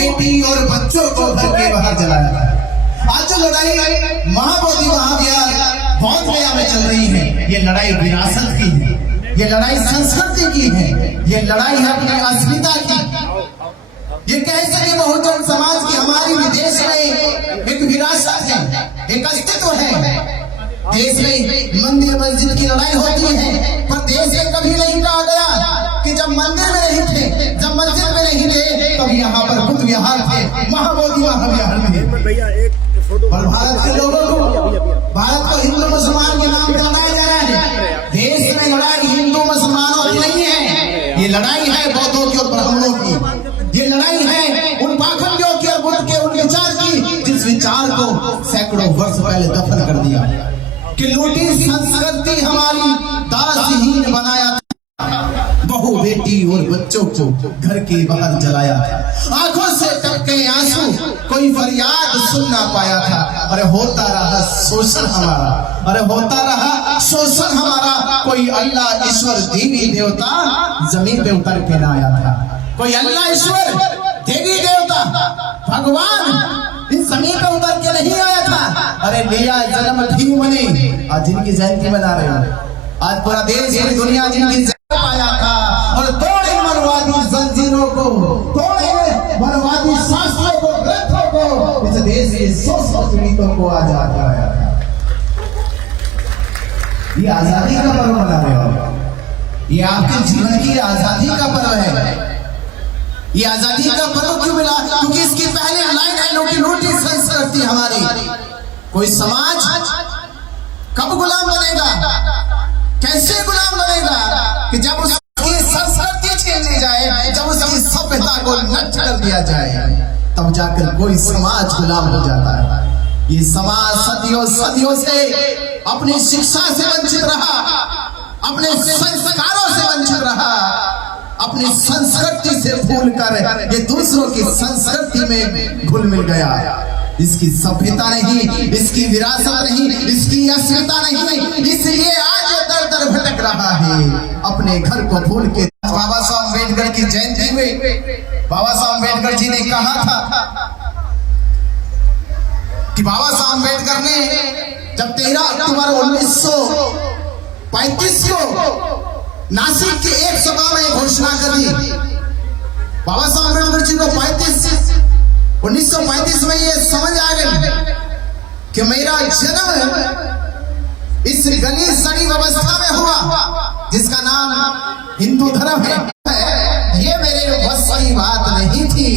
बेटी और बच्चों को घर के बाहर जलाया था। आज जो लड़ाई महाबोधि महाविहार बोधगया में चल रही है, ये लड़ाई विरासत की है, ये लड़ाई संस्कृति की है, ये लड़ाई है अपनी अस्मिता की। ये कह सके बहुजन समाज की हमारी विदेश में एक विरासत है, एक अस्तित्व है। देश में मंदिर मस्जिद की लड़ाई होती है, पर देश में कभी नहीं कहा गया कि जब मंदिर में नहीं थे, जब मस्जिद में नहीं थे, तब यहाँ पर बुद्ध विहार थे, महाबोधि महाविहार थे। और भारत के लोगों को, भारत को हिंदू मुसलमान के नाम पर लड़ाया जा रहा है। देश में लड़ाई हिंदू मुसलमानों की नहीं है, ये लड़ाई है बौद्धों की और ब्राह्मणों की। ये लड़ाई है उन पाखंडियों की और बुद्ध के उन विचार की, जिस विचार को सैकड़ों वर्ष पहले दफन कर दिया, कि लूटी संस्कृति हमारी दासहीन बनाया था, बहू बेटी और बच्चों को घर के बाहर जलाया था। आंखों से टपके आंसू, कोई फरियाद सुन ना पाया था। अरे होता रहा शोषण हमारा, अरे होता रहा शोषण हमारा। कोई अल्लाह ईश्वर देवी देवता जमीन पे उतर के ना आया था, कोई अल्लाह ईश्वर देवी देवता भगवान इस जमीन पे उतर के नहीं आया था। अरे लिया जन्म भीम ने, आज जिनकी जयंती मना रहे हो, आज पूरा देश पूरी दुनिया जिनकी जयंती पाया था, और तोड़े मनवादी जंजीरों को, तोड़े मनवादी शास्त्रों को, ग्रंथों को, इस देश के 100 पीड़ितों को आजाद कराया था। ये आजादी का पर्व मना रहे हो, ये आपके जीवन की आजादी का पर्व है। ये आजादी का पर्व क्यों मिला? क्योंकि इसकी पहली लाइन है लूटी संस्कृति हमारी। कोई समाज कब गुलाम बनेगा, कैसे गुलाम बनेगा? कि जब उसकी संस्कृति छीन ली जाए, जब उसकी सभ्यता को नष्ट कर दिया जाए, तब जाकर कोई समाज गुलाम हो जाता है। ये समाज सदियों से अपनी शिक्षा से वंचित रहा, अपने संस्कारों से वंचित रहा, अपनी संस्कृति से भूलकर ये दूसरों की संस्कृति में घुल मिल गया। इसकी सभ्यता नहीं, इसकी विरासत नहीं, इसकी अस्मिता नहीं, इसलिए आज दर दर भटक रहा है अपने घर को भूल के। बाबा साहब अम्बेडकर की जयंती में बाबा साहब अम्बेडकर जी ने कहा था कि बाबा साहब अम्बेडकर ने जब 13 अक्टूबर 1935 को नासिक की एक सभा में घोषणा कर दी। बाबा साहब अम्बेडकर जी को 1935 में ये समझ आ गई कि मेरा जन्म इस गली सड़ी व्यवस्था में हुआ जिसका नाम हिंदू धर्म है। ये मेरे बस की बात नहीं थी,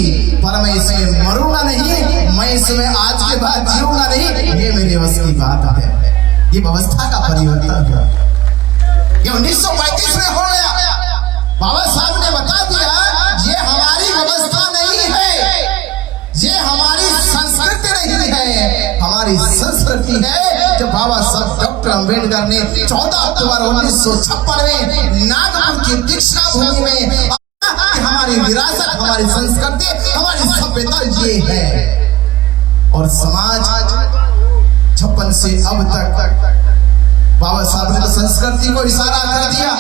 पर मैं इसमें मरूंगा नहीं, मैं इसमें आज के बाद जीऊंगा नहीं, ये मेरे बस की बात है। ये व्यवस्था का परिवर्तन हुआ, ये 1935 में हो गया। बाबा साहब ने बता दिया ये हमारी व्यवस्था नहीं है, ये हमारी संस्कृति नहीं है, हमारी संस्कृति है जो बाबा साहब डॉक्टर अम्बेडकर ने 14 अक्टूबर 1956 में नागपुर की दीक्षा भूमि में हमारी विरासत, हमारी संस्कृति, हमारी सभ्यता ये है। और समाज 56 से अब तक बाबा साहब ने तो संस्कृति को इशारा कर दिया।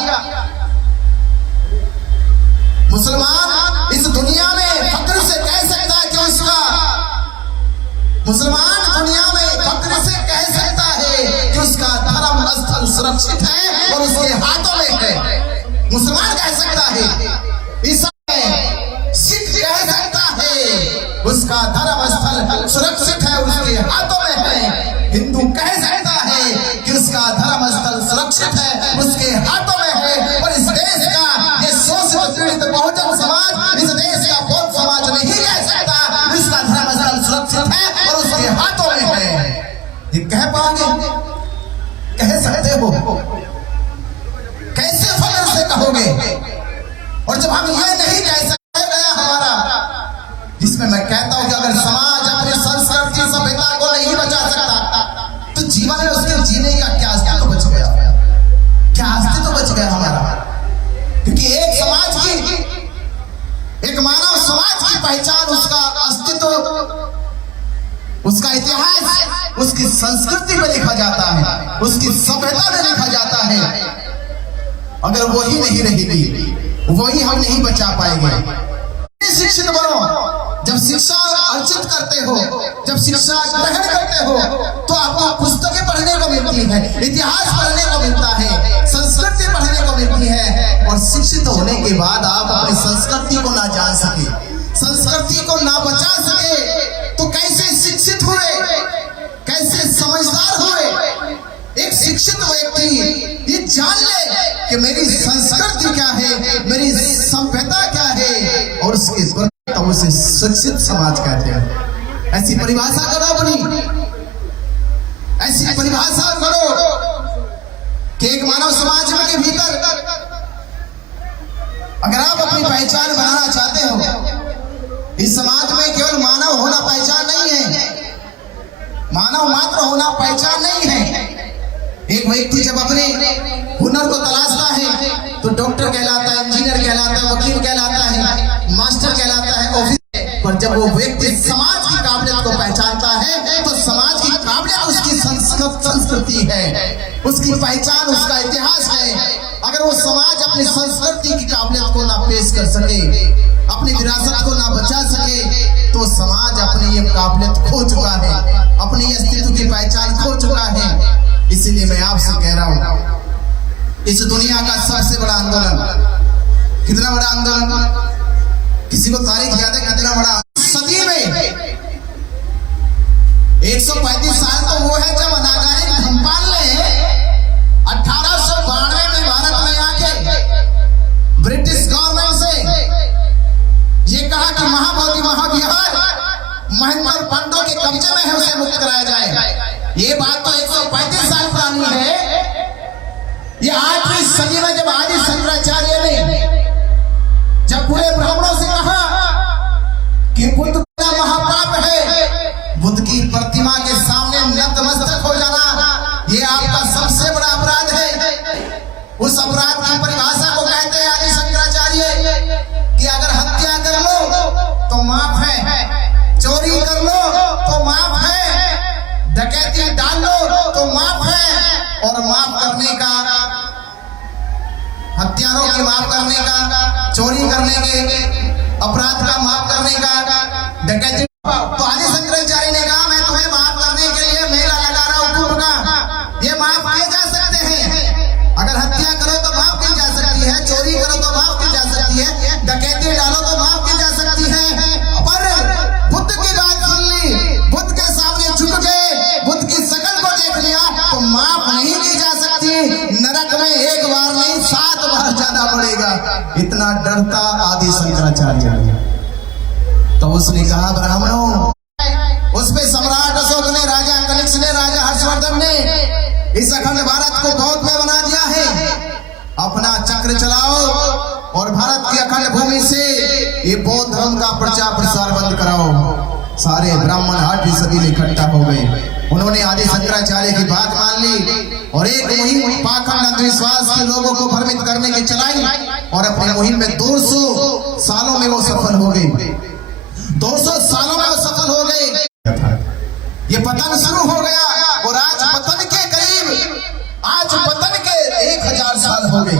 मुसलमान इस दुनिया में फक्र से कह सकता है कि उसका मुसलमान दुनिया में फक्र से कह सकता है कि उसका धर्म स्थल सुरक्षित है और उसके हाथों में है। मुसलमान कह सकता है, ईसाई सिख कह सकता है उसका धर्म स्थल सुरक्षित है, उसके हाथों में है। हिंदू कह सकता है कि उसका धर्म स्थल सुरक्षित है, उसके हाथों में है। और इस देश का ये शोषित पीड़ित बहुजन समाज, इस देश का बौद्ध समाज नहीं कह सकता इसका धर्म स्थल सुरक्षित है और उसके हाथों में है। ये कह पाओगे? कह सकते हो? कैसे फख्र से कहोगे? और जब हम ये नहीं कह सकते गया हमारा, जिसमें मैं कहता हूं कि अगर समाज अपनी संस्कृति सभ्यता को नहीं बचा सकता तो जीवन में उसके जीने का क्या अस्तित्व बच गया? क्या अस्तित्व बच गया हमारा? क्योंकि एक समाज की, एक मानव समाज की पहचान उसका अस्तित्व, उसका इतिहास, उसकी संस्कृति में लिखा जाता है, उसकी सभ्यता में लिखा जाता है। अगर वही नहीं रहेगी, वही हम नहीं बचा पाएंगे। शिक्षित बनो, जब शिक्षित अर्जित करते हो, जब शिक्षा ग्रहण करते हो, तो आपको पुस्तकें पढ़ने को मिलती है, इतिहास पढ़ने को मिलता है, संस्कृति पढ़ने को मिलती है। और शिक्षित होने के बाद आप अपनी संस्कृति को ना जान सके, संस्कृति को ना बचा सके, तो कैसे शिक्षित हुए, कैसे समझदार हुए? एक शिक्षित व्यक्ति ये जान ले कि मेरी संस्कृति क्या है, मेरी सभ्यता क्या है, और उसके तो उसे शिक्षित समाज कहते हैं। ऐसी परिभाषा करो अपनी, ऐसी परिभाषा करो कि एक मानव समाज के भीतर अगर आप अपनी पहचान बनाना चाहते हो, इस समाज में केवल मानव होना पहचान नहीं है, मानव मात्र होना पहचान नहीं है। एक व्यक्ति जब अपने हुनर को तलाशता है तो डॉक्टर कहलाता है, इंजीनियर कहलाता है, वकील कहलाता है, मास्टर कहलाता है, ऑफिसर। पर जब वो व्यक्ति समाज की काबिलियत को पहचानता है तो समाज की काबिलियत उसकी संस्कृति है, उसकी पहचान, उसका इतिहास है। अगर वो समाज अपनी संस्कृति की काबिलियत को ना पेश कर सके, अपनी विरासत को ना बचा सके, तो समाज अपनी ये काबिलियत खो चुका है, अपनी अस्तित्व की पहचान खो चुका है। इसीलिए मैं आपसे कह रहा हूं, इस दुनिया का सबसे बड़ा आंदोलन, कितना बड़ा आंदोलन, किसी को तारीख याद है कितना बड़ा? सदी में 135 साल तो वो है जब अनागारिक धम्पाल ने 1892 में भारत में आके ब्रिटिश गवर्नमेंट से ये कहा कि महाबोधि महाविहार महेंद्र पांडो के कब्जे में है, उसे मुक्त कराया जाए। ये बात तो 135 साल पुरानी है। ये 8वीं सदी में जब आदि शंकराचार्य ने जब पूरे ब्राह्मणों से कहा कि बुद्ध का महापाप है, बुद्ध की प्रतिमा के सामने नतमस्तक हो जाना ये आपका सबसे बड़ा अपराध है। उस अपराध की परिभाषा को कहते हैं आदि शंकराचार्य कि अगर हत्या कर लो तो माफ है, चोरी कर लो तो माफ है, डकैती डाल लो तो माफ है, और माफ करने का, हत्यारों की माफ करने का, चोरी करने के अपराध का माफ करने का, डकैती। तो आदि शंकराचार्य ने कहा मैं तुम्हें माफ करने के लिए मेला लगा रहा हूं कुंभ का, ये माफ किए जा सकते हैं। अगर हत्या करो तो माफ की जा सकती है, चोरी करो तो माफ की जा सकती है, डकैती डालो तो माफ की जा सकती है। पर बुद्ध की बात सुन ली, बुद्ध के सामने झुक गए, बुद्ध की शकल को देख लिया तो माफ नहीं की जा सकती। नरक में एक बार नहीं 7 बार जाना पड़ेगा। इतना डरता आदि शंकराचार्य। तो उसने कहा ब्राह्मणों, उस पे सम्राट अशोक ने, राजा कनिष्क ने, राजा हर्षवर्धन ने इस अखंड भारत को बौद्ध में बना दिया है। अपना चक्र चलाओ और भारत की अखंड भूमि से ये बौद्ध धर्म का प्रचार प्रसार बंद कराओ। सारे ब्राह्मण 8वीं सदी में इकट्ठा हो गए। उन्होंने आदि शंकराचार्य की बात मान ली और एक मुहिम पाखंड अंधविश्वास के लोगों को भ्रमित करने की चलाई, और अपनी मुहिम में 200 सालों में वो सफल हो गई। 200 सालों में वो सफल हो गए। ये पतन शुरू हो गया और आज पतन के करीब, आज पतन के 1000 साल हो गए।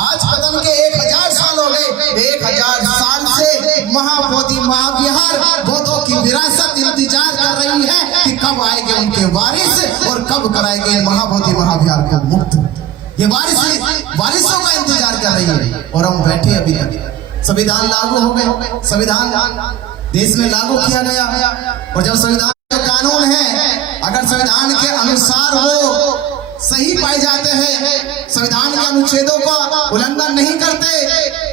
आज पतन के 1000 साल हो गए। 1000 साल से महाबोधि महाविहार बौद्धों की विरासत इंतजार कर रही है कि कब आएंगे उनके वारिस और कब कराएंगे महाबोधि महाविहार को मुक्त। ये वारिसों का इंतजार कर रही है और हम बैठे अभी तक। संविधान लागू हो गए, संविधान देश में लागू किया गया, और जब संविधान कानून है, अगर संविधान के अनुसार वो सही पाए जाते हैं, संविधान के अनुच्छेदों का उल्लंघन नहीं करते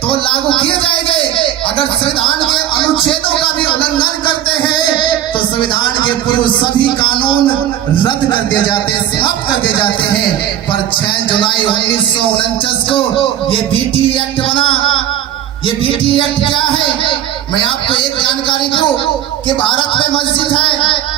तो लागू किए जाएंगे। अगर संविधान के अनुच्छेदों का भी उल्लंघन करते हैं तो संविधान के पूर्व सभी कानून रद्द कर दिए जाते हैं, समाप्त कर दिए जाते हैं। पर 6 जुलाई 1949 को ये बीटी एक्ट बना। ये बीटी एक्ट क्या है? मैं आपको एक जानकारी दूं कि भारत में मस्जिद है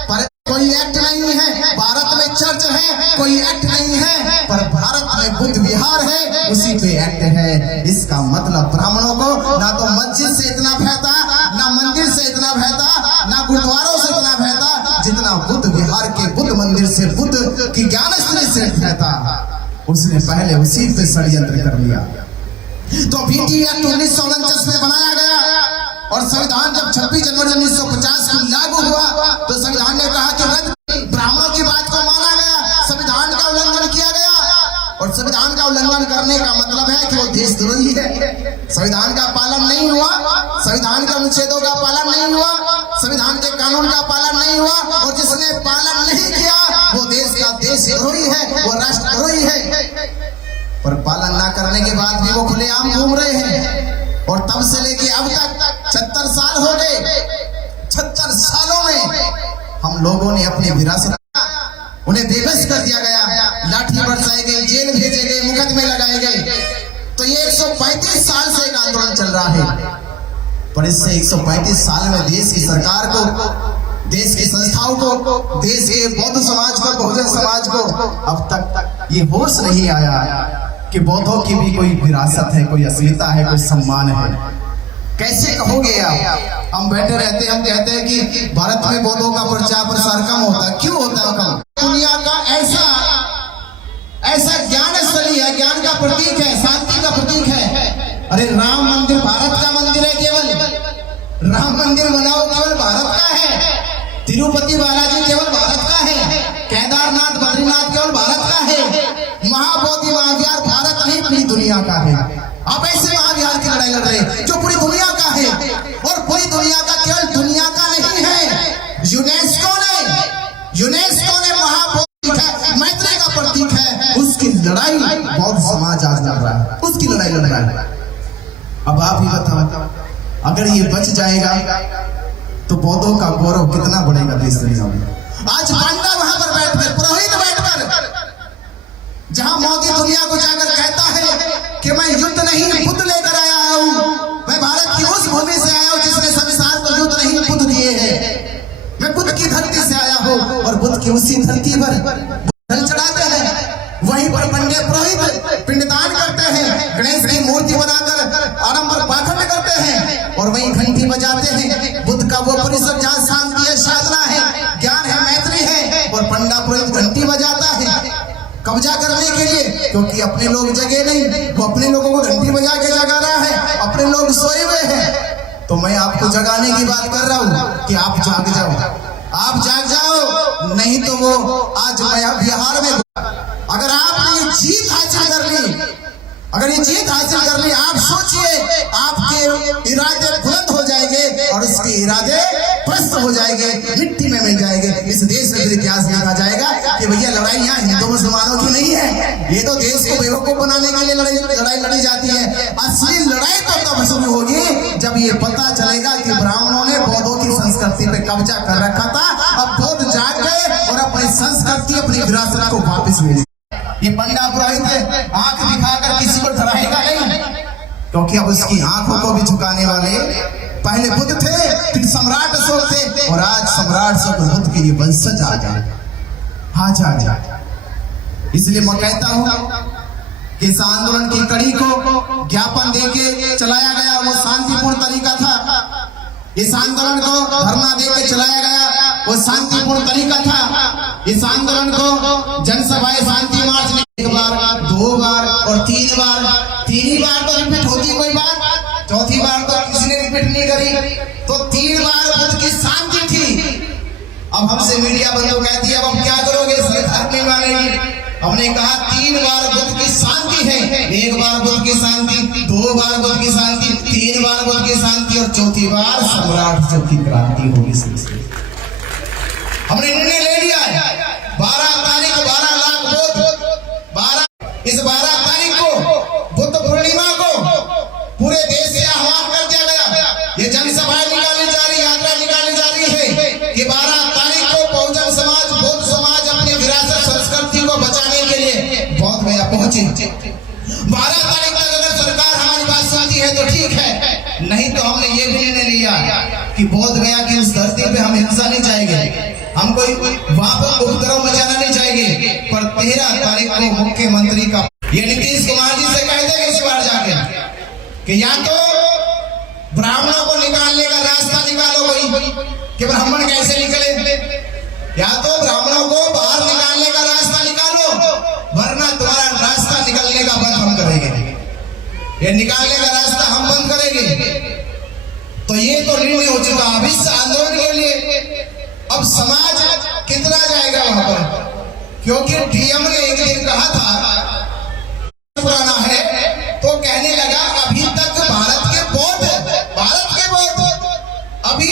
पर कोई एक्ट नहीं है, भारत में चर्च है कोई एक्ट नहीं है, पर भारत में बुद्ध विहार है उसी पे एक्ट है। इसका मतलब ब्राह्मणों को ना तो मस्जिद से इतना भय था, ना मंदिर से इतना भय था, ना गुरुद्वारों से इतना भय था, जितना बुद्ध विहार के बुद्ध मंदिर से, बुद्ध की ज्ञानस्थली से भय था। उसने पहले उसी पे षड्यंत्र कर लिया। तो बीटी एक्ट 1949 में बनाया गया और संविधान जब 26 जनवरी 1950 को लागू हुआ तो संविधान ने कहा कि रद्द, ब्राह्मणों की बात को माना गया, संविधान का उल्लंघन किया गया। और संविधान का उल्लंघन करने का मतलब है कि वो देशद्रोही है। संविधान का पालन नहीं हुआ, संविधान के अनुच्छेदों का पालन नहीं हुआ, संविधान के कानून का पालन नहीं हुआ, और जिसने पालन नहीं किया वो देश का देशद्रोही है, वो राष्ट्रद्रोही है। पर पालन ना करने के बाद भी वो खुलेआम घूम रहे हैं। और तब से लेके अब तक 76 साल हो गए। 76 सालों में हम लोगों ने अपनी विरासत, उन्हें बेबस कर दिया गया, लाठी बरसाए गए, जेल भेजे गए, मुकदमे लगाए गए। तो ये 135 साल से एक आंदोलन चल रहा है। पर इससे 135 साल में देश की सरकार को, देश की संस्थाओं को, देश के बौद्ध समाज को, बहुजन समाज को अब तक ये होश नहीं आया कि बौद्धों की भी कोई विरासत है, कोई अस्मिता है, कोई सम्मान है। कैसे कहोगे आप? हम बैठे रहते हैं, हम कहते हैं कि भारत में बौद्धों का प्रचार प्रसार कम होता है। क्यों होता है कम? दुनिया का ऐसा ज्ञान स्थली है, ज्ञान का प्रतीक है, शांति का प्रतीक है। अरे राम मंदिर भारत का मंदिर है, केवल राम मंदिर बनाओ केवल भारत का है, तिरुपति बालाजी केवल भारत का है, केदारनाथ बद्रीनाथ केवल भारत का है, महाबोधि महाविहार भारत नहीं पूरी दुनिया का है। आप ऐसे महाविहार की लड़ाई लड़ रहे जो पूरी दुनिया का है, और पूरी दुनिया का केवल दुनिया का नहीं है। यूनेस्को ने महाबोधि है, मैत्री का प्रतीक है, उसकी लड़ाई बौद्ध समाज आज लड़ रहा है, उसकी लड़ाई लड़ रहा है। अब आप ही बताओ, अगर ये बच जाएगा तो बौद्धों का गौरव कितना बढ़ेगा देश दुनिया में। आज पांडा वहां पर बैठकर, पुरोहित बैठकर, जहां मोदी दुनिया को जाकर कहता है कि मैं युद्ध नहीं बुद्ध लेकर आया हूं, मैं भारत की उस भूमि से आया हूं जिसने संसार को युद्ध नहीं बुद्ध दिए हैं, मैं बुद्ध की धरती से आया हूं, और बुद्ध की उसी धरती पर जल चढ़ाते हैं, वहीं पर पंडे पुरोहित पिंडदान करते हैं, गणेश की मूर्ति बनाकर आडंबर पाखंड करते हैं, और वहीं घंटी बजाते हैं। बुद्ध का वो परिसर जहाँ शांति है, साधना है, ज्ञान है, मैत्री है, और पंडा पुरोहित घंटी बजाता है कब्जा करने के लिए, क्योंकि अपने लोग जगे नहीं, वो अपने लोगों को घंटी बजा के जगा रहा है, अपने लोग सोए हुए हैं। तो मैं आपको जगाने की बात कर रहा हूं कि आप जाग जाओ, आप जाग जाओ, नहीं तो वो आज मैं बिहार में, अगर आपने ये जीत हासिल कर ली, अगर ये जीत हासिल कर ली, आप सोचिए आपके इरादे बुलंद हो जाएंगे और उसके इरादे पस्त हो जाएंगे, मिट्टी में मिल जाएंगे। इस देश में इतिहास लिखा जाएगा कि भैया लड़ाई यहाँ हिंदू मुसलमानों की नहीं है, ये तो देश को बेवकूफ बनाने के लिए लड़ाई लड़ी जाती है। असली लड़ाई तो तब शुरू होगी जब ये पता चलेगा कि ब्राह्मणों ने बौद्धों की संस्कृति पे कब्जा कर रखा था, अब बौद्ध जाग गए और अपनी संस्कृति, अपनी विरासत को वापस मिली। ये पंडा पुरोहित है, आंख दिखाकर किसी को डराएगा नहीं, क्योंकि अब उसकी आंखों को भी झुकाने वाले पहले बुद्ध थे, फिर सम्राट अशोक थे, और आज सम्राट अशोक बुद्ध के ये वंशज आ जाए। इसलिए मैं कहता हूं कि इस आंदोलन की कड़ी को ज्ञापन देके चलाया गया वो शांतिपूर्ण तरीका था, इस आंदोलन को धरना देके चलाया गया वो शांतिपूर्ण तरीका था। इस आंदोलन को जनसभाएं, शांति मार्च ने एक बार, 2 बार और 3 बार, 3 बार तो रिपीट होती कोई बात, चौथी बार तो किसी ने रिपीट नहीं करी, तो 3 बार बुद्ध की शांति थी। अब हमसे मीडिया बंधु कहती है अब हम क्या करोगे, सरकार नहीं मानेगी। हमने कहा 3 बार बुद्ध की शांति है, 1 बार बुद्ध की शांति, 2 बार बुद्ध की शांति, 3 बार बुद्ध की शांति, और चौथी बार सम्राट अशोक की क्रांति होगी। हमने निर्णय ले लिया है 12 तारीख 12 लाख बुद्ध, इस 12 तारीख को बुद्ध पूर्णिमा को पूरे देश से आह्वान कर दिया गया। ये जनसभाएं निकाली जा रही, यात्रा निकाली जा रही है कि 12 तारीख को बहुजन समाज, बौद्ध समाज अपनी विरासत संस्कृति को बचाने के लिए बौद्ध गया पहुंचे। 12 तारीख तक अगर सरकार हमारी बात सुनती है तो ठीक है, नहीं तो हमने ये भी निर्णय लिया कि बोध गया कि उस धरती पे हम हिंसा नहीं चाहेंगे, हम कोई वहां पर उपद्रव मचाना नहीं चाहेंगे। पर 13 तारीख को मुख्यमंत्री का ये नीतीश कुमार जी से कह देंगे इस बार जाके कि या तो ब्राह्मणों को निकालने का रास्ता निकालो कोई, कि ब्राह्मण कैसे निकले, या तो ब्राह्मणों को बाहर निकालने का रास्ता निकालो, वरना तुम्हारा रास्ता निकलने का बंद हम करेंगे, ये निकालने का रास्ता हम बंद करेंगे। तो ये तो निर्णय हो चुका। अब इस आंदोलन के लिए अब समाज कितना जाएगा वहां पर, क्योंकि डीएम ने एक दिन कहा था पुराना है, तो कहने लगा अभी तक भारत के वोट अभी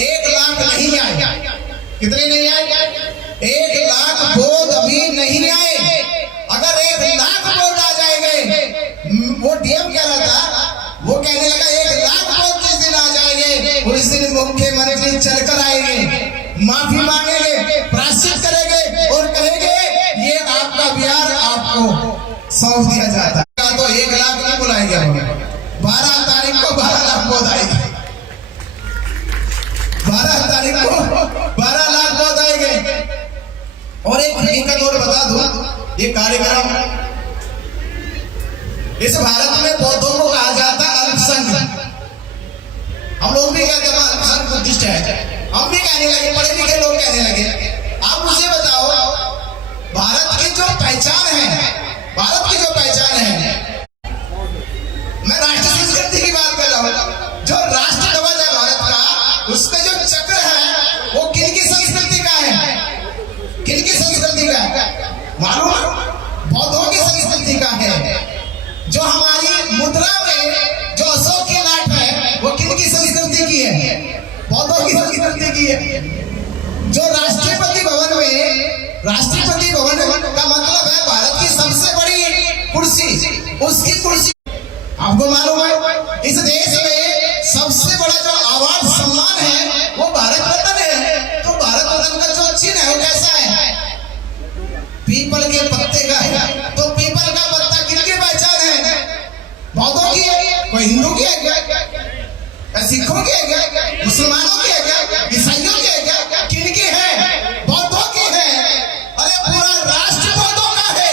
1 लाख नहीं आए। कितने नहीं आए? 1 लाख वोट अभी नहीं आए। अगर 1 लाख वोट आ जाएंगे, वो डीएम कह रहा था, वो कहने लगा 1 लाख वोट जिस दिन आ जाएंगे उस दिन मुख्यमंत्री चलकर आएंगे, माफी मांगेंगे, प्रायश्चित करेंगे और कहेंगे ये आपका बिहार आपको सौंप दिया जाता है। तो 1 लाख नहीं बुलाएंगे हमें, 12 तारीख को 12 लाख वोट आएंगे, 12 तारीख को 12 लाख वोट आएंगे। और एक हकीकत और बता दूं, ये कार्यक्रम इस भारत में बौद्धों को कहा जाता है अल्पसंख्यक। हम लोग भी कहते हैं अल्पसंख्यक बुद्धिस्ट है, हम भी कहने लगे, पढ़े लिखे लोग कहने लगे। आप मुझे बताओ, भारत की जो पहचान है, भारत की जो पहचान है, मैं राष्ट्रीय संस्कृति की बात कर रहा हूं। जो राष्ट्र ध्वज है भारत का, उसका जो चक्र है वो किनकी संस्कृति का है? किनकी संस्कृति का है? मालूम? बौद्धों की संस्कृति का है। जो हमारी मुद्रा में जो अशोक की लाट है वो किनकी संस्कृति की है? बौद्धों की संस्कृति की है। जो राष्ट्रपति भवन में, राष्ट्रपति भवन का मतलब है भारत की सबसे बड़ी कुर्सी, उसकी कुर्सी। आपको मालूम है इस देश में सबसे बड़ा जो अवार्ड सम्मान है वो भारत रत्न है। तो भारत रत्न का जो चिन्ह है वो कैसा है? पीपल के पत्ते का है। तो पीपल का पत्ता किनकी पहचान है? बौद्धों की है? कोई हिंदू की है क्या? सिखों की है क्या? मुसलमानों की है क्या? ईसाइयों की है क्या? किनकी है? बौद्धों की है। अरे पूरा राष्ट्र बौद्धों का है,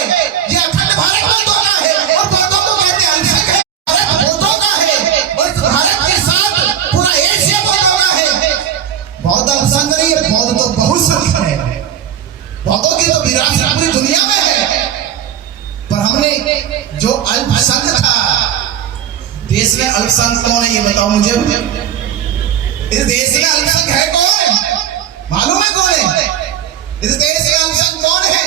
ये अखंड भारत बौद्धों का है और बौद्धों को कहते हैं अल्पसंख्यक। भारत बौद्धों का है और भारत के साथ पूरा एशिया बौद्धों का है। बौद्ध अल्पसंख्यक नहीं है, बौद्ध तो बहुसंख्यक है। बौद्धों की तो विरासत पूरी दुनिया में है। पर हमने जो अल्पसंख्यक था, देश में अल्पसंख्यक कौन है ये बताओ मुझे। इस देश में अल्पसंख्यक है कौन? मालूम है कौन है? इस देश में अल्पसंख्यक कौन है?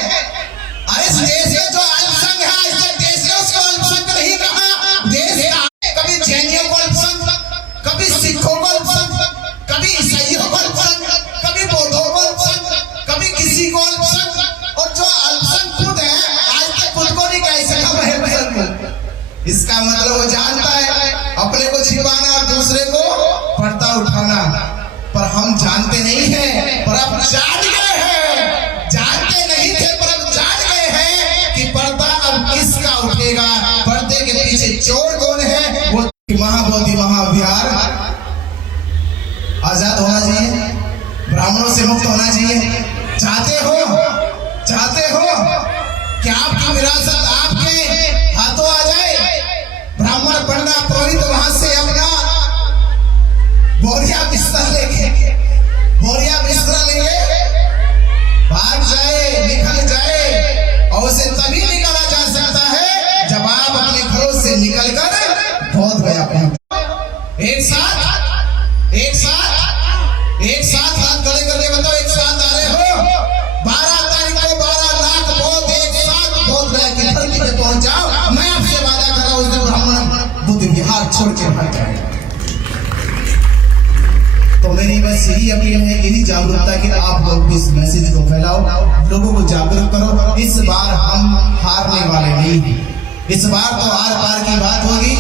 अरे इस देश में जो अल्पसंख्यक है, इस देश ने उसको अल्पसंख्यक नहीं कहा। देश का कभी जैनियों को अल्पसंख्यक, कभी सिखों को अल्पसंख्यक, कभी ईसाइयों को अल्पसंख्यक, कभी बौद्धों को अल्पसंख्यक, कभी किसी को अल्पसंख्यक। और जो अल्पसंख्यक खुद है आज तक खुद को नहीं कह सका महल इसका मतलब वो जानता है अपने को छिपाना और दूसरे को पर्दा उठाना। पर हम जानते नहीं हैं, पर अब जान गए हैं। जानते नहीं थे पर अब जान गए हैं कि पर्दा अब किसका उठेगा, पर्दे के पीछे चोर कौन है। वो महाबोधि महाविहार आजाद होना चाहिए, ब्राह्मणों से मुक्त होना चाहिए। चाहते हो कि आपकी विरासत आपके हाथों आ जाए? ब्राह्मण पंडा पुरोहित वहां से अपना बोरिया बिस्तर लेके भाग जाए, निकल जाए। और उसे तभी निकाला जा सकता है जब आप अपने घरों से निकलकर बौद्ध गया पहुंच। एक साथ हाथ खड़े करके बताओ, एक साथ आ रहे हो? 12 तारीख को 12 लाख बौद्ध एक साथ बौद्ध गया की धरती पे पहुंच जाओ। मैं आपसे वादा कर रहा हूं, उस दिन ब्राह्मण बुद्ध विहार छोड़ के भाग जाएगा। तो मेरी बस यही अपील है, यही जागरूकता कि आप लोग इस मैसेज को फैलाओ, लोगों को जागरूक करो। इस बार हम हारने वाले नहीं हैं। इस बार तो आर पार की बात होगी,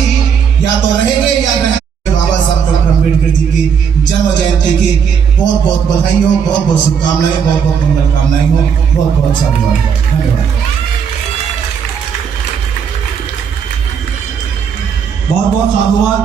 या तो रहेंगे या रहेंगे। बाबा साहब डॉक्टर अम्बेडकर जी की जन्म जयंती की बहुत बहुत बधाई हो, बहुत बहुत शुभकामनाएं, बहुत बहुत मंगल कामनाएं हो। बहुत बहुत धन्यवाद। बहुत बहुत साधुवाद।